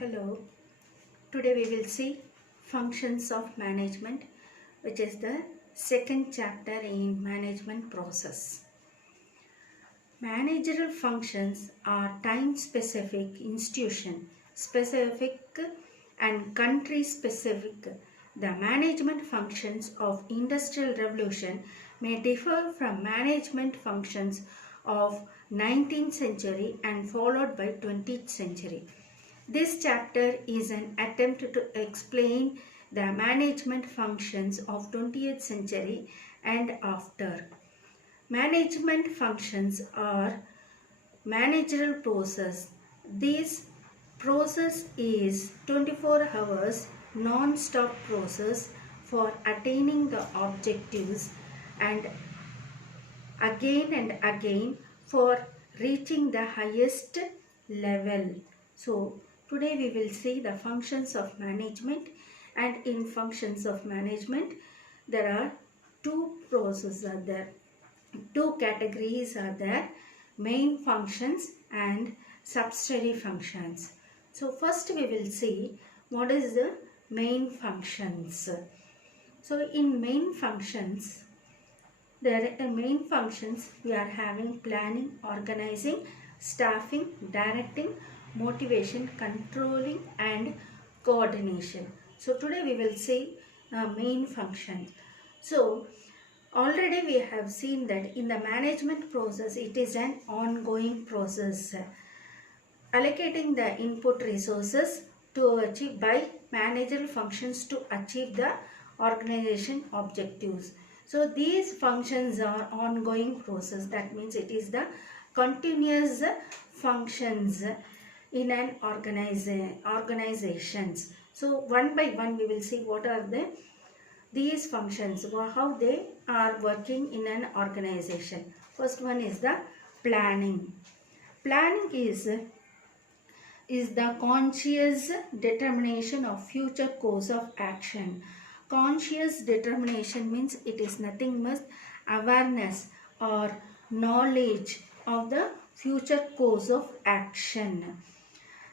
Hello, today we will see functions of management, which is the second chapter in management process. Managerial functions are time specific, institution specific and country specific. The management functions of industrial revolution may differ from management functions of 19th century and followed by 20th century. This chapter is an attempt to explain the management functions of 20th century and after. Management functions are managerial process. This process is 24 hours non-stop process for attaining the objectives and again for reaching the highest level. So today we will see the functions of management, and in functions of management there are two processes are there. Two categories are there: main functions and subsidiary functions. So first we will see what is the main functions. So in main functions, there are main functions we are having planning, organizing, staffing, directing, motivation, controlling and coordination. So today we will see main functions. So already we have seen that in the management process it is an ongoing process. Allocating the input resources to achieve by managerial functions to achieve the organization objectives. So these functions are ongoing process. That means it is the continuous functions in an organizations. So one by one we will see what are these functions, how they are working in an organization. First one is the planning. Planning is the conscious determination of future course of action. Conscious determination means it is nothing but awareness or knowledge of the future course of action.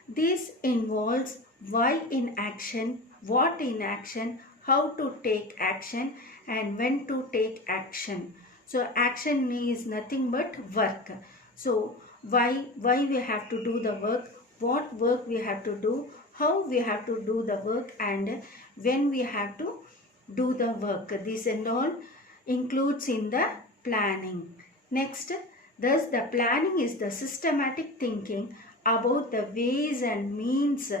This involves why in action, what in action, how to take action and when to take action. So action is nothing but work. So why we have to do the work, what work we have to do, how we have to do the work and when we have to do the work. This and all includes in the planning. Next, thus the planning is the systematic thinking about the ways and means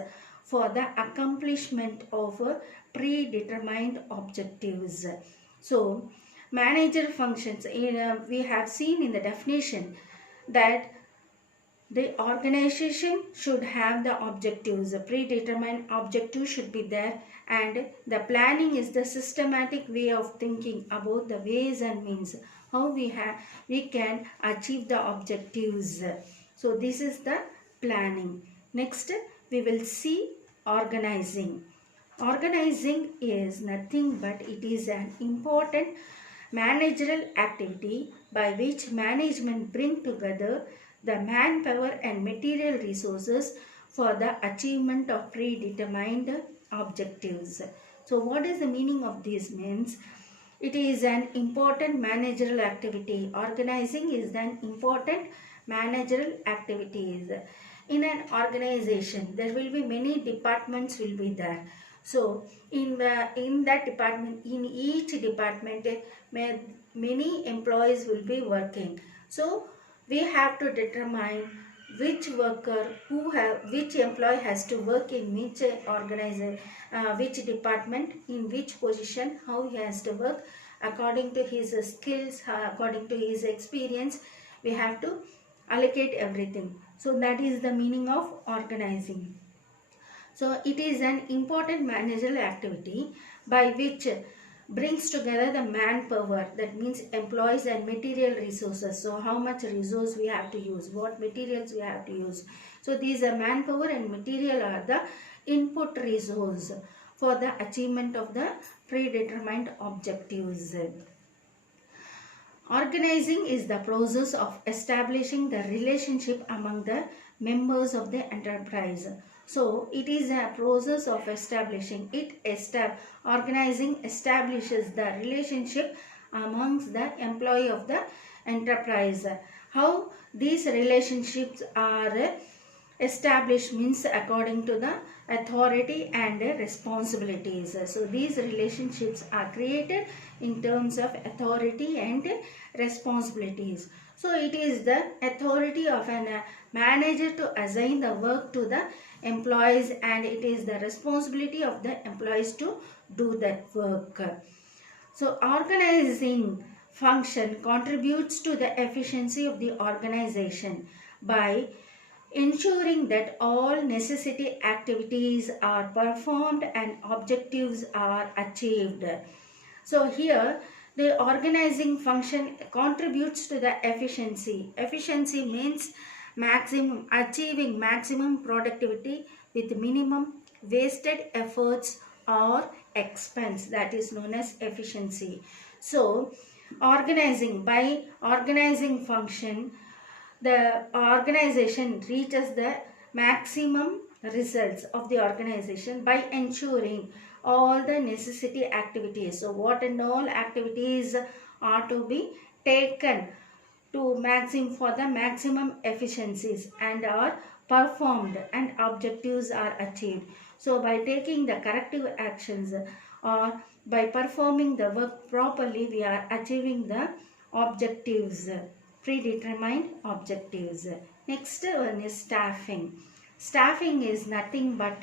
for the accomplishment of predetermined objectives. So manager functions, we have seen in the definition that the organization should have the objectives, the predetermined objective should be there, and the planning is the systematic way of thinking about the ways and means how we can achieve the objectives. So this is the planning. Next we will see organizing. Organizing is nothing but it is an important managerial activity by which management bring together the manpower and material resources for the achievement of predetermined objectives. So what is the meaning of this means? It is an important managerial activity. Organizing is an important managerial activities. In an organization, there will be many departments will be there. So in that department, in each department, many employees will be working. So we have to determine which which employee has to work in which organization, which department, in which position, how he has to work according to his skills, according to his experience. We have to allocate everything. So that is the meaning of organizing. So it is an important managerial activity by which brings together the manpower, that means employees, and material resources. So how much resource we have to use, what materials we have to use. So these are manpower and material are the input resource for the achievement of the predetermined objectives. Organizing is the process of establishing the relationship among the members of the enterprise. So it is a process of establishing. Organizing establishes the relationship amongst the employee of the enterprise. How these relationships are established means according to the authority and responsibilities. So these relationships are created in terms of authority and responsibilities. So it is the authority of a manager to assign the work to the employees, and it is the responsibility of the employees to do that work. So organizing function contributes to the efficiency of the organization by ensuring that all necessary activities are performed and objectives are achieved. So here the organizing function contributes to the efficiency. Efficiency means achieving maximum productivity with minimum wasted efforts or expense. That is known as efficiency. So by organizing function, the organization reaches the maximum results of the organization by ensuring all the necessary activities. So what and all activities are to be taken for the maximum efficiencies and are performed and objectives are achieved. So by taking the corrective actions or by performing the work properly, we are achieving the objectives, predetermined objectives. Next one is staffing. Staffing is nothing but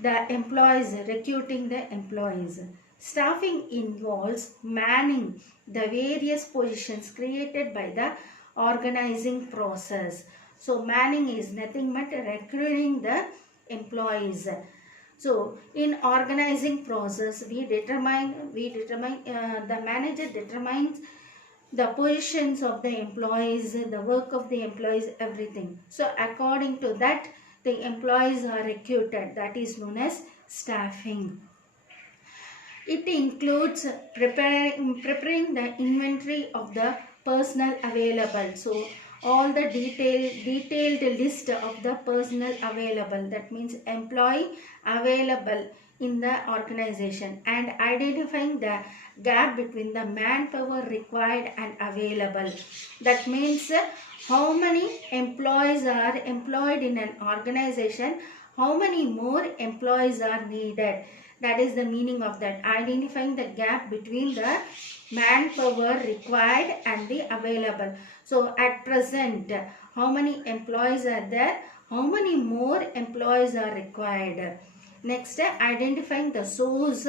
the employees, recruiting the employees. Staffing involves manning the various positions created by the organizing process. So manning is nothing but recruiting the employees. So in organizing process, the manager determines the positions of the employees, the work of the employees, everything. So according to that, the employees are recruited. That is known as staffing. It includes preparing the inventory of the personnel available. So all the detailed list of the personnel available, that means employee available in the organization, and identifying the gap between the manpower required and available. That means how many employees are employed in an organization, how many more employees are needed. That is the meaning of that. Identifying the gap between the manpower required and the available. So at present, how many employees are there? How many more employees are required? Next, identifying the source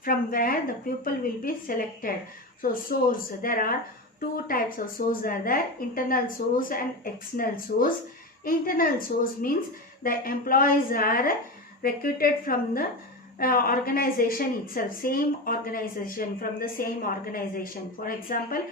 from where the pupil will be selected. So source, there are two types of source are there: internal source and external source. Internal source means the employees are recruited from the organization itself, from the same organization. For example,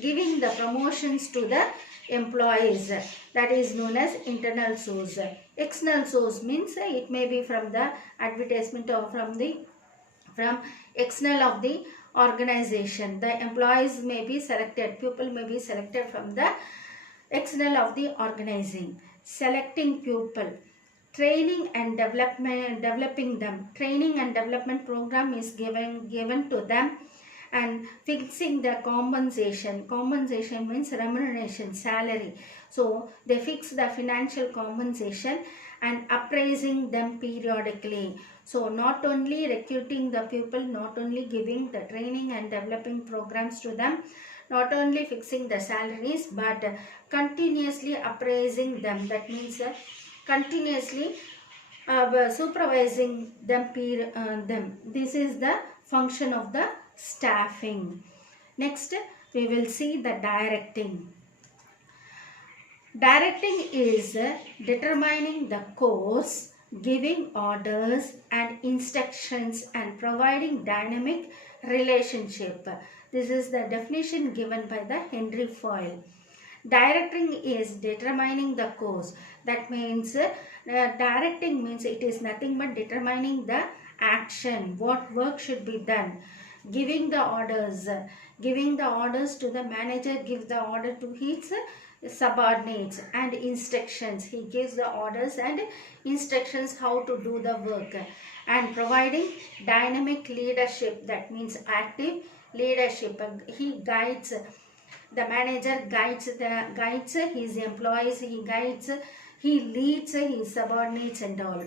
giving the promotions to the employees, that is known as internal source. External source means it may be from the advertisement or from external of the organization. The employees may be selected, pupil may be selected from the external of the organizing. Selecting pupil, training and developing them. Training and development program is given to them, and fixing the compensation. Compensation means remuneration, salary. So they fix the financial compensation and appraising them periodically. So not only recruiting the people, not only giving the training and developing programs to them, not only fixing the salaries, but continuously appraising them. That means continuously supervising them. This is the function of the staffing. Next, we will see the directing. Directing is determining the course, giving orders and instructions, and providing dynamic relationship. This is the definition given by the Henry Foyle. Directing is determining the course. That means directing means it is nothing but determining the action, what work should be done. Giving the orders to the manager, give the order to his subordinates and instructions. He gives the orders and instructions how to do the work, and providing dynamic leadership, that means active leadership. He guides, the manager guides his employees, he leads his subordinates and all.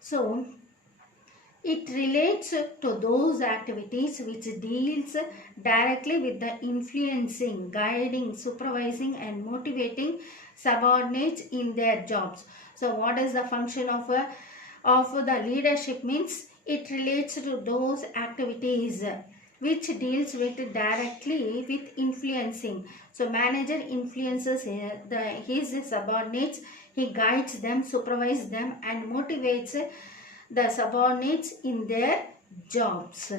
So it relates to those activities which deals directly with the influencing, guiding, supervising and motivating subordinates in their jobs. So what is the function of the leadership means it relates to those activities which deals with directly with influencing. So manager influences his subordinates, he guides them, supervises them and motivates the subordinates in their jobs.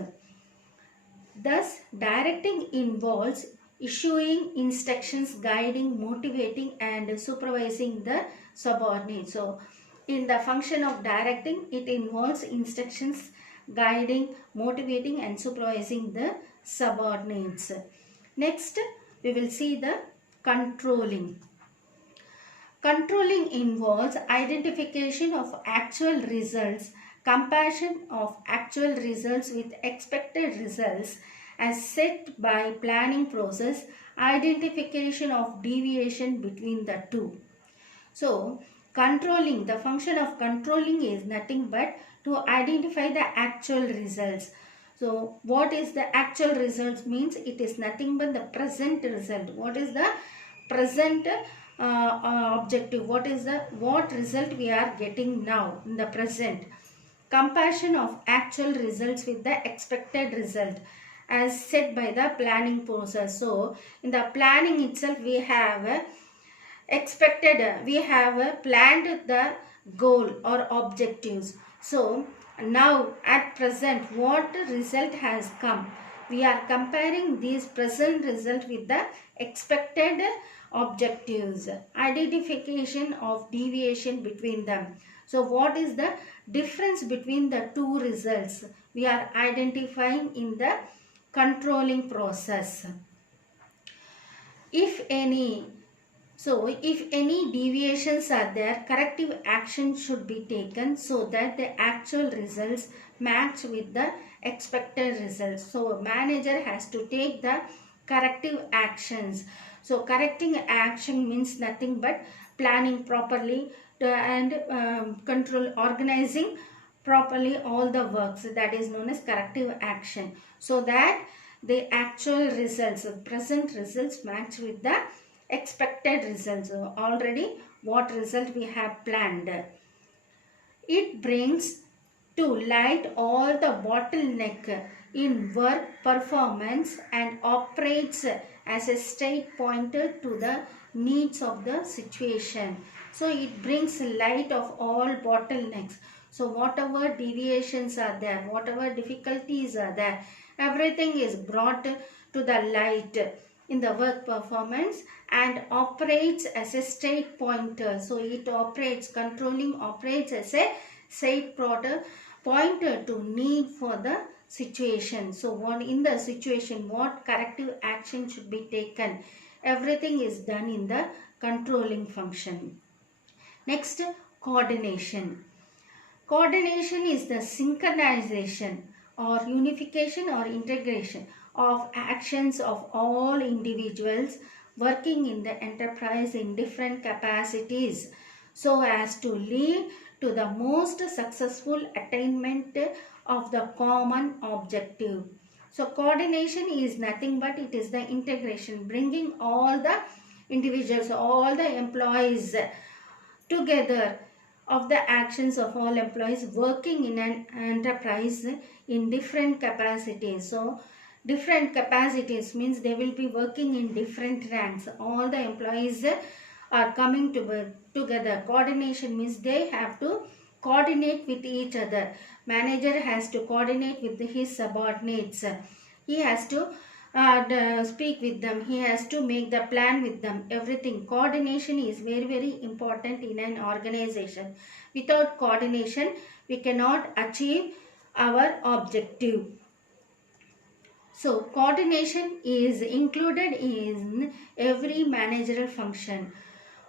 Thus, directing involves issuing instructions, guiding, motivating and supervising the subordinates. So, in the function of directing, it involves instructions, guiding, motivating and supervising the subordinates. Next, we will see the controlling. Controlling involves identification of actual results, comparison of actual results with expected results as set by planning process, identification of deviation between the two. So, controlling, the function of controlling is nothing but to identify the actual results. So, what is the actual results means it is nothing but the present result. What is the present objective? What result we are getting now in the present? Comparison of actual results with the expected result as set by the planning process. So, in the planning itself we have we have planned the goal or objectives. So now at present what result has come, we are comparing these present result with the expected objectives, identification of deviation between them. So what is the difference between the two results we are identifying in the controlling process. If any deviations are there, corrective action should be taken so that the actual results match with the expected results. So manager has to take the corrective actions. So correcting action means nothing but planning properly and organizing properly all the works, that is known as corrective action, so that the actual results, present results match with the expected results. So already what result we have planned. It brings to light all the bottleneck in work performance and operates as a straight pointer to the needs of the situation. So it brings light of all bottlenecks. So whatever deviations are there, whatever difficulties are there, everything is brought to the light in the work performance and operates as a straight pointer. So it operates, controlling operates as a straight pointer to need for the situation. So what in the situation, what corrective action should be taken, everything is done in the controlling function. Next, coordination. Coordination is the synchronization or unification or integration of actions of all individuals working in the enterprise in different capacities so as to lead to the most successful attainment of the common objective. So coordination is nothing but it is the integration, bringing all the individuals, all the employees together of the actions of all employees working in an enterprise in different capacities. So different capacities means they will be working in different ranks. All the employees are coming together. Coordination means they have to coordinate with each other. Manager has to coordinate with his subordinates. He has to speak with them. He has to make the plan with them. Everything. Coordination is very, very important in an organization. Without coordination, we cannot achieve our objective. So coordination is included in every managerial function.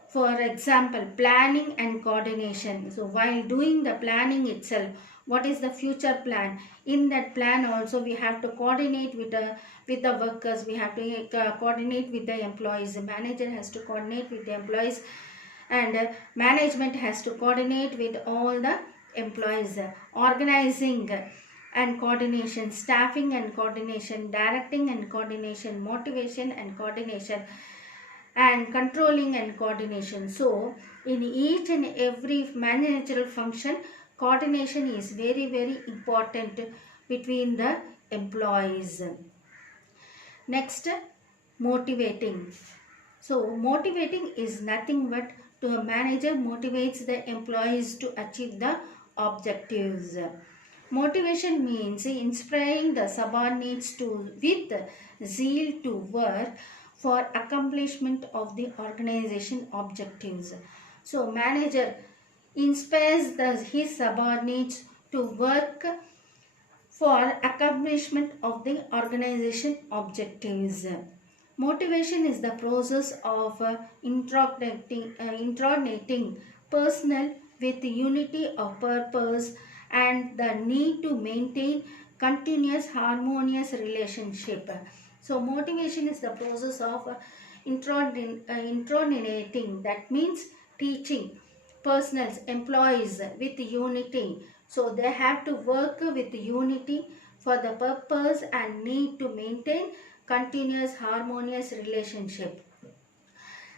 For example, planning and coordination. So while doing the planning itself, what is the future plan? In that plan also we have to coordinate with the workers. We have to coordinate with the employees. The manager has to coordinate with the employees, and management has to coordinate with all the employees. Organizing and coordination, staffing and coordination, directing and coordination, motivation and coordination, and controlling and coordination. So in each and every managerial function, coordination is very, very important between the employees. Next, motivating. So motivating is nothing but to a manager motivates the employees to achieve the objectives. Motivation means inspiring the subordinates to with zeal to work for accomplishment of the organization objectives. So manager inspires his subordinates to work for accomplishment of the organization objectives. Motivation is the process of intronating personnel with unity of purpose and the need to maintain continuous harmonious relationship. So motivation is the process of intronating, that means teaching personnel, employees with unity. So they have to work with unity for the purpose and need to maintain continuous harmonious relationship.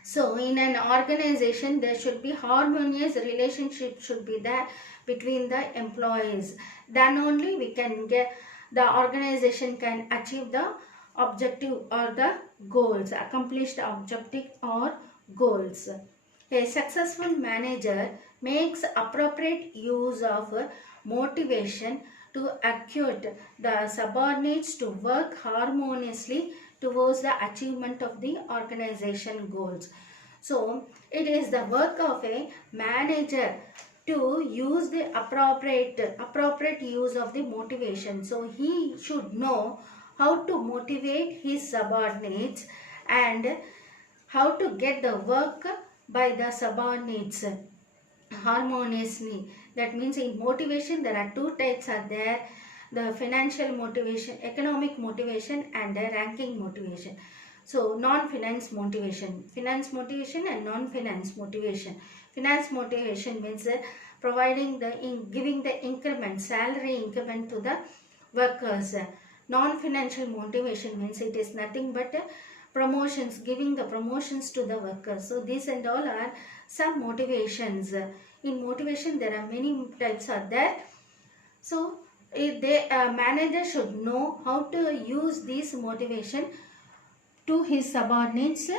So in an organization there should be harmonious relationship should be there between the employees. Then only we can get the organization can achieve the objective or the goals, accomplished objective or goals. A successful manager makes appropriate use of motivation to acquire the subordinates to work harmoniously towards the achievement of the organization goals. So, it is the work of a manager to use the appropriate use of the motivation. So, he should know how to motivate his subordinates and how to get the work by the subordinates harmoniously. That means in motivation there are two types are there: the financial motivation, economic motivation, and the ranking motivation. So non-finance motivation, finance motivation and non-finance motivation. Finance motivation means providing the giving the increment, salary increment to the workers. Non-financial motivation means it is nothing but promotions, giving the promotions to the workers. So these and all are some motivations. In motivation there are many types are there. So manager should know how to use this motivation to his subordinates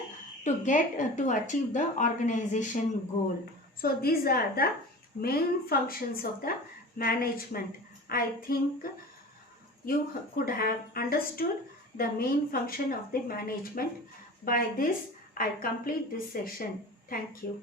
to get to achieve the organization goal. So these are the main functions of the management. I think you could have understood the main function of the management. By this, I complete this session. Thank you.